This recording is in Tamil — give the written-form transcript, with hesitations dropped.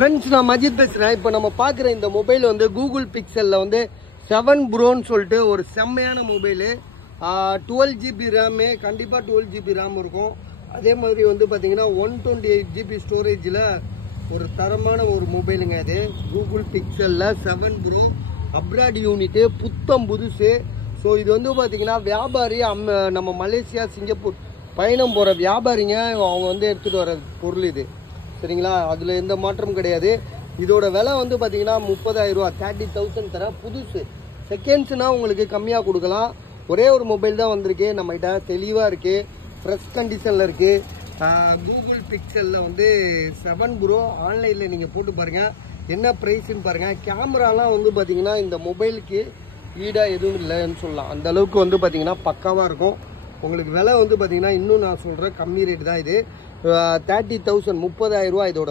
ஃப்ரெண்ட்ஸ், நான் மஜித் பேசுகிறேன். இப்போ நம்ம பார்க்குற இந்த மொபைல் வந்து கூகுள் பிக்சலில் வந்து 7 ப்ரோன்னு சொல்லிட்டு ஒரு செம்மையான மொபைலு. 12 GB ரேமு, கண்டிப்பாக 12 GB ரேம் இருக்கும். அதே மாதிரி வந்து பார்த்தீங்கன்னா 128 GB ஸ்டோரேஜில் ஒரு தரமான ஒரு மொபைலுங்க. இது கூகுள் பிக்சலில் 7 ப்ரோ அப்ராட் யூனிட்டு, புத்தம் புதுசு. ஸோ இது வந்து பார்த்தீங்கன்னா வியாபாரி நம்ம மலேசியா சிங்கப்பூர் பயணம் போகிற வியாபாரிங்க அவங்க வந்து எடுத்துகிட்டு வர பொருள் இது, சரிங்களா? அதில் எந்த மாற்றமும் கிடையாது. இதோட விலை வந்து பார்த்தீங்கன்னா 30,000 ரூபா, 30,000 தர புதுசு. செகண்ட்ஸ்னால் உங்களுக்கு கம்மியாக கொடுக்கலாம். ஒரே ஒரு மொபைல் தான் வந்திருக்கு நம்மகிட்ட, தெளிவாக இருக்குது, ஃப்ரெஷ் கண்டிஷனில் இருக்குது. கூகுள் பிக்சலில் வந்து 7 ப்ரோ ஆன்லைனில் நீங்கள் போட்டு பாருங்கள் என்ன ப்ரைஸுன்னு பாருங்கள். கேமராலாம் வந்து பார்த்தீங்கன்னா இந்த மொபைலுக்கு ஈடாக எதுவும் இல்லைன்னு சொல்லலாம். அந்த அளவுக்கு வந்து பார்த்தீங்கன்னா பக்காவாக இருக்கும். உங்களுக்கு விலை வந்து பார்த்தீங்கன்னா இன்னும் நான் சொல்கிறேன் கம்மி ரேட்டு தான். இது 30,000, 30,000 ரூபா இதோட